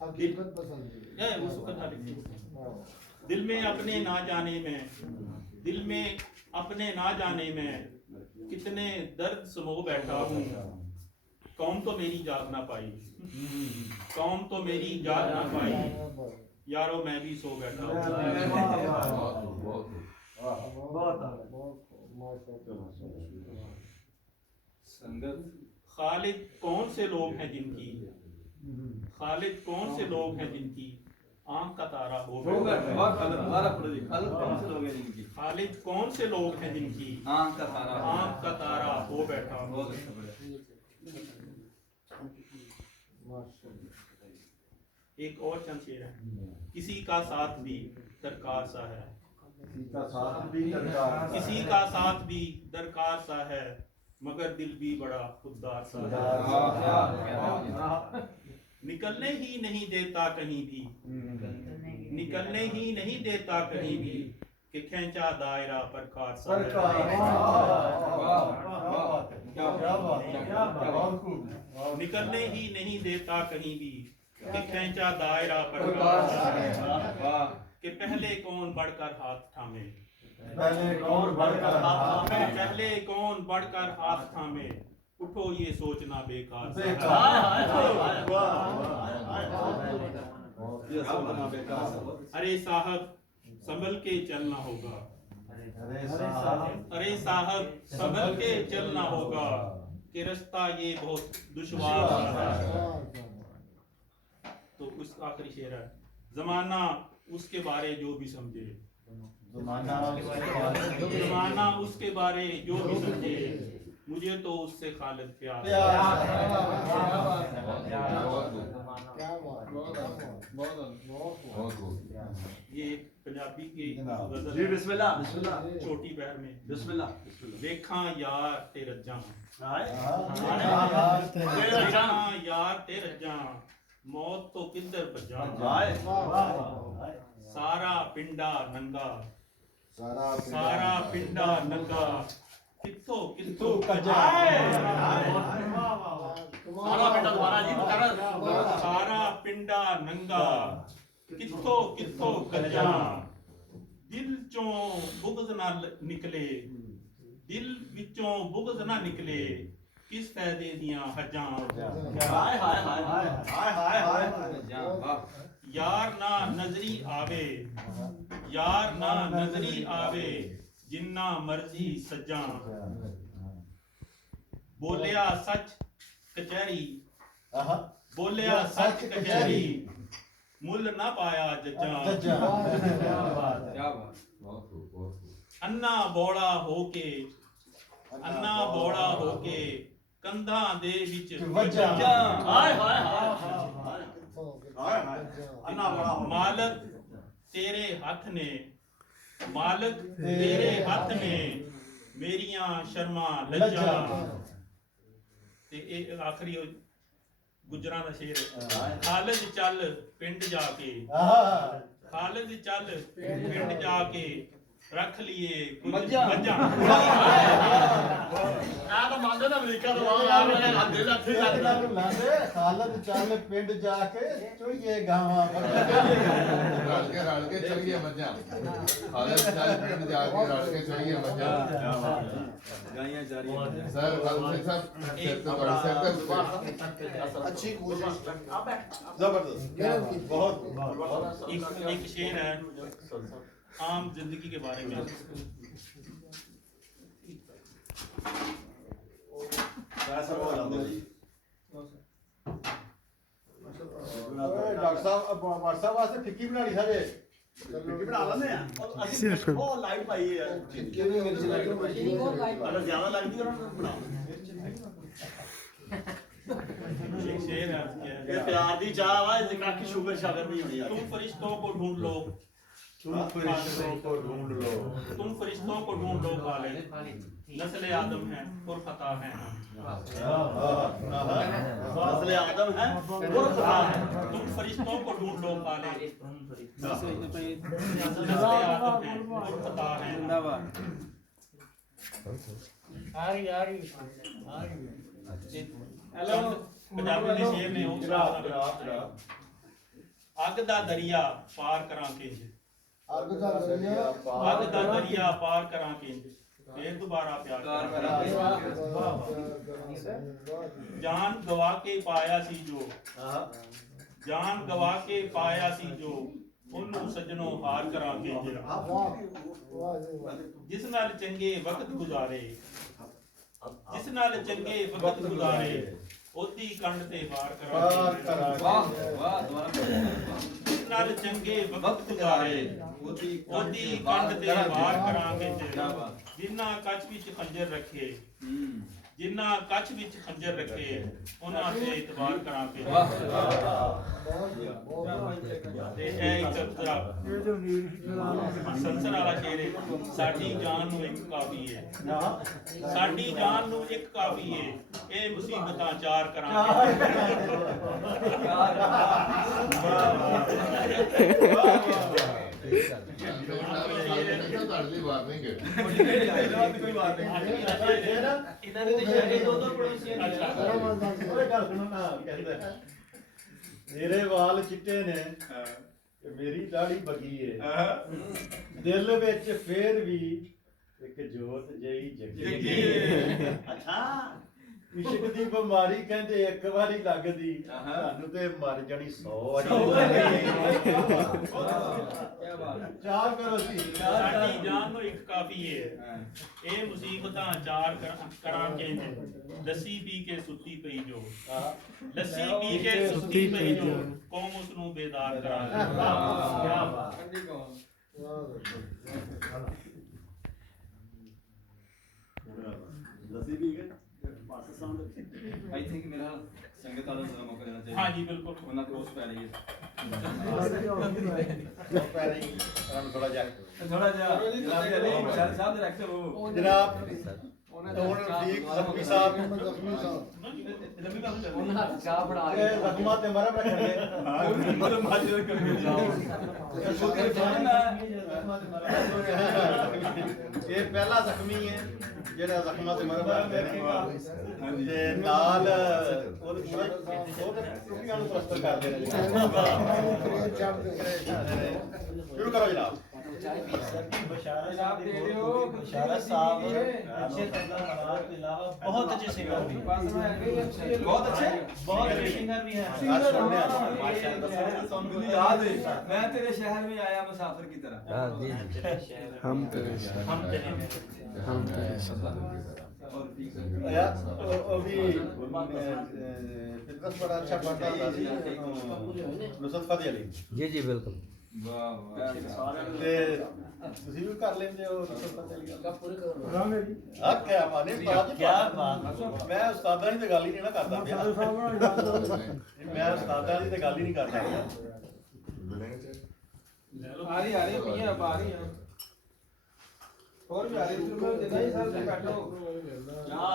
हकीकत पसंद है उसको दिल में अपने ना जाने में, दिल में अपने ना जाने में कितने दर्द समो बैठा हूँ। कौम तो मेरी जाग ना पाई, कौम तो मेरी जाग ना पाई, यारो मैं भी सो बैठा हूँ। खालिद कौन से लोग हैं जिनकी, खालिद कौन से लोग हैं जिनकी आंख का तारा हो बैठा। खालिद कौन से लोग हैं जिनकी आंख का तारा हो बैठा। एक और चंद शेर है। किसी का साथ भी दरकार सा है, किसी का साथ भी दरकार सा है, मगर दिल भी बड़ा खुददार सा है। निकलने ही नहीं देता कहीं भी, निकलने ही नहीं देता कहीं भी, कि खेचा दायरा प्रकार सा है। निकलने ही नहीं देता कहीं भी, कि खेचा दायरा प्रकार सा है। कि पहले कौन बढ़कर हाथ थामे, पहले कौन बढ़कर हाथ थामे, उठो ये सोचना बेकार अरे साहब संभल के चलना होगा, अरे साहब संभल के चलना होगा, कि रास्ता ये बहुत दुश्वार है। तो उस आखिरी शेर है। जमाना उसके बारे जो भी समझे, जमाना उसके बारे जो भी समझे, मुझे तो उससे खालिद प्यार। ये पंजाबी की गजल बिस्मिल्लाह छोटी बहर में। बिस्मिल्लाह देखा यार ते रज्जा, देखा यार ते रज्जा, मौत तो किधर भज्जा। सारा पिंडा नंगा, सारा पिंडा नंगा, कित्थों कित्थों कजा। सारा पिंडा नंगा, कित्थों कित्थों कजा। दिल चों बुग़्ज़ ना निकले, दिल विचों बुग़्ज़ ना निकले, किस फायदे दियां हजां। यार ना नजरी आवे, यार ना नजरी आवे, जिन्ना मर्जी सजा। बोलिया सच कचहरी, बोलिया सच कचहरी, मुल ना पाया जजा। अन्ना बौड़ा होके, अन्ना बौड़ा होके, कंधा दे विच वजा। मालक तेरे हाथ ने, मालक तेरे हाथ ने, मेरियां शर्मा लज्जा। ते एक आखिरी गुजरां दा शेर। खालिद चल पिंड जाके, खालिद चल पिंड जाके, रख लिए मज्जा। तो मांगो ना अमेरिका तो खालिद चल पिंड जाके चोइए गावा रल के चलिए मज्जा। खालिद चल पिंड जाके रल के चलिए मज्जा। गाइयां जा रही हैं सर अच्छी कोशिश जबरदस्त बहुत। एक शेर है आम जिंदगी के बारे में। डॉक्टर साहब व्हाट्सएप वास्ते टिक्की बनानी सारे टिक्की बना लेने हैं। बहुत लाइट पाई है टिक्की भी मिर्च अगर ज्यादा लगती है ना बना एक शेर है ये प्यार दी चाह वा जिकरा की शुगर शागर नहीं होनी यार। तुम फरिश्तों को ढूंढ लो, तुम फरिश्तों को ढूंढ लो, तुम फरिश्तों को ढूंढ लो खालिद, नस्ल आदम है और खता है। नस्ल आदम है और खता है। तुम फरिश्तों को ढूंढ लो खालिद, नस्ल आदम है और खता है। पंजाबी के शेर ने ਅੱਗ ਦਾ ਦਰਿਆ ਪਾਰ ਕਰਾਂ ਕਿੰਜ ਅੱਗ ਦਾ ਦਰਿਆ ਅੱਗ ਦਾ ਦਰਿਆ ਪਾਰ ਕਰਾਂ ਕਿੰਜ ਫੇਰ ਦੁਬਾਰਾ ਪਿਆਰ ਕਰਾਂ ਜਾਨ ਗਵਾ ਕੇ ਪਾਇਆ ਸੀ ਜੋ ਜਾਨ ਗਵਾ ਕੇ ਪਾਇਆ ਸੀ ਜੋ ਉਹਨੂੰ ਸੱਜਣੋਂ ਹਾਰ ਕਰਾਂ ਕਿੰਜ ਵਾਹ ਵਾਹ ਜੀ ਵਾਹ ਜਿਸ ਨਾਲ ਚੰਗੇ ਵਕਤ ਗੁਜ਼ਾਰੇ ਜਿਸ ਨਾਲ ਚੰਗੇ ਵਕਤ ਗੁਜ਼ਾਰੇ ਉਹਦੀ ਕੰਡ ਤੇ ਵਾਰ ਕਰਾਂ ਕਿੰਜ ਵਾਹ ਜਿਸ ਨਾਲ ਚੰਗੇ ਵਕਤ ਗੁਜ਼ਾਰੇ ਉਹਦੀ ਕੰਡ ਤੇ ਵਾਰ ਕਰਾਂ ਕਿੰਜ ਜਿਨ੍ਹਾਂ ਕੱਚ ਵਿੱਚ ਖੰਜਰ ਰੱਖੇ ਜਿਨ੍ਹਾਂ ਕੱਚ ਵਿੱਚ ਖੰਜਰ ਰੱਖੇ ਉਹਨਾਂ ਤੇ ਇਤਬਾਰ ਕਰਾਂ ਕਿ ਤੇ ਇਹ ਇੱਕ ਸੰਸਰ ਵਾਲਾ ਸ਼ੇਰ ਹੈ ਸਾਡੀ ਜਾਨ ਨੂੰ ਇੱਕ ਕਾਫੀ ਹੈ ਸਾਡੀ ਜਾਨ ਨੂੰ ਇੱਕ ਕਾਫੀ ਹੈ ਇਹ ਮੁਸੀਬਤਾਂ ਚਾਰ ਕਰਾਂਗੇ ਤੁਹਾਡੀ ਵਾਰਨਿੰਗ ਹੈ ਇਹਨਾਂ ਦੇ ਸ਼ਹਿਰੇ ਦੋ ਪੜੋਸੀਆਂ ਓਏ ਗੱਲ ਸੁਣੋ ਨਾ ਕਹਿੰਦਾ ਮੇਰੇ ਵਾਲ ਚਿੱਟੇ ਨੇ ਤੇ ਮੇਰੀ ਦਾੜੀ ਬੱਗੀ ਏ ਦਿਲ ਵਿੱਚ ਫੇਰ ਵੀ ਇੱਕ ਜੋਤ ਜਈ ਜਗੀ ਅੱਛਾ ਇਸ਼ਕ ਦੀ ਬਿਮਾਰੀ ਕਹਿੰਦੇ ਇੱਕ ਵਾਰੀ ਲੱਗਦੀ ਤੁਹਾਨੂੰ ਤੇ ਮਰ ਜਾਣੀ 100 ਵਾਰੀ ਚਾਰ ਕਰੋ ਸੀ ਸਾਡੀ ਜਾਨ ਨੂੰ ਇੱਕ ਕਾਫੀ ਹੈ ਇਹ ਮੁਸੀਬਤਾਂ ਚਾਰ ਕਰਾਂ ਕਿੰਜ ਲੱਸੀ ਪੀ ਕੇ ਸੁੱਤੀ ਪਈ ਜੋ ਲੱਸੀ ਪੀ ਕੇ ਸੁੱਤੀ ਪਈ ਜੋ ਕੌਮ ਉਸ ਨੂੰ ਬੇਦਾਰ ਕਰਾਂਗੇ ਕੀ ਬਾਤ ਲੱਸੀ ਵੀ ਗਏ ਪਾਸ ਸਾਊਂਡ आई थिंक मेरा संगत वालों से मौका देना चाहिए। हाँ जी बिल्कुल वरना क्रॉस पै रही है। ਪੈਰੀ ਤੁਹਾਨੂੰ ਥੋੜਾ ਜਿਹਾ थोड़ा जा जनाब अली शाह साहब डायरेक्टर वो ਜਨਾਬ ਹੁਣ ਠੀਕ ਜ਼ਖਮੀ ਸਾਹਿਬ ਜ਼ਖਮੀ ਸਾਹਿਬ ਇਹ ਜ਼ਖਮਾਂ ਤੇ ਮਰਮ ਰੱਖਣਗੇ मतलब माजर करके जाओ। ਇਹ ਪਹਿਲਾ ਜ਼ਖਮੀ ਹੈ ਜਿਹੜਾ ਜ਼ਖਮਾਂ ਤੇ ਮਰਮ ਰੱਖਦੇ ਨੇ ਤੇ ਨਾਲ ਉਹਦੇ ਟੁੱਟੀਆਂ ਨੂੰ ਪਲਸਤਰ ਕਰਦੇ ਨੇ ਸ਼ੁਰੂ ਕਰੋ ਜਨਾਬ बहुत अच्छे सिंगर भी बहुत अच्छे बहुत अच्छे सिंगर भी हैं मुझे याद है मैं तेरे शहर में आया मुसाफिर की तरह। हम तेरे और यार ਉਹ ਵੀ ਫਿਟਨੈਸ ਬੜਾ ਅੱਛਾ ਪੜਦਾ ਹੁੰਦਾ ਸੀ ਨੁਸਰਤ ਫਤਿਹ ਅਲੀ जी जी बिल्कुल वाह वाह ਤੇ ਤੁਸੀਂ ਵੀ ਕਰ ਲੈਂਦੇ ਹੋ ਨੁਸਰਤ ਫਤਿਹ ਅਲੀ ਦਾ ਪੂਰੇ ਕਰਾਂਗੇ ਜੀ ਆ ਕਿਆ ਮਾਨੇ ਉਸਤਾਦ ਜੀ ਮੈਂ ਉਸਤਾਦਾਂ ਦੀ ਤੇ ਗੱਲ ਹੀ ਨਹੀਂ ਨਾ ਕਰਦਾ ਪਿਆ ਮੈਂ ਉਸਤਾਦਾਂ ਦੀ ਤੇ ਗੱਲ ਹੀ ਨਹੀਂ ਕਰਦਾ ਪਿਆ आ रही पिया आ रही है और भी आ रही तुम जितना ही सर बैठो यार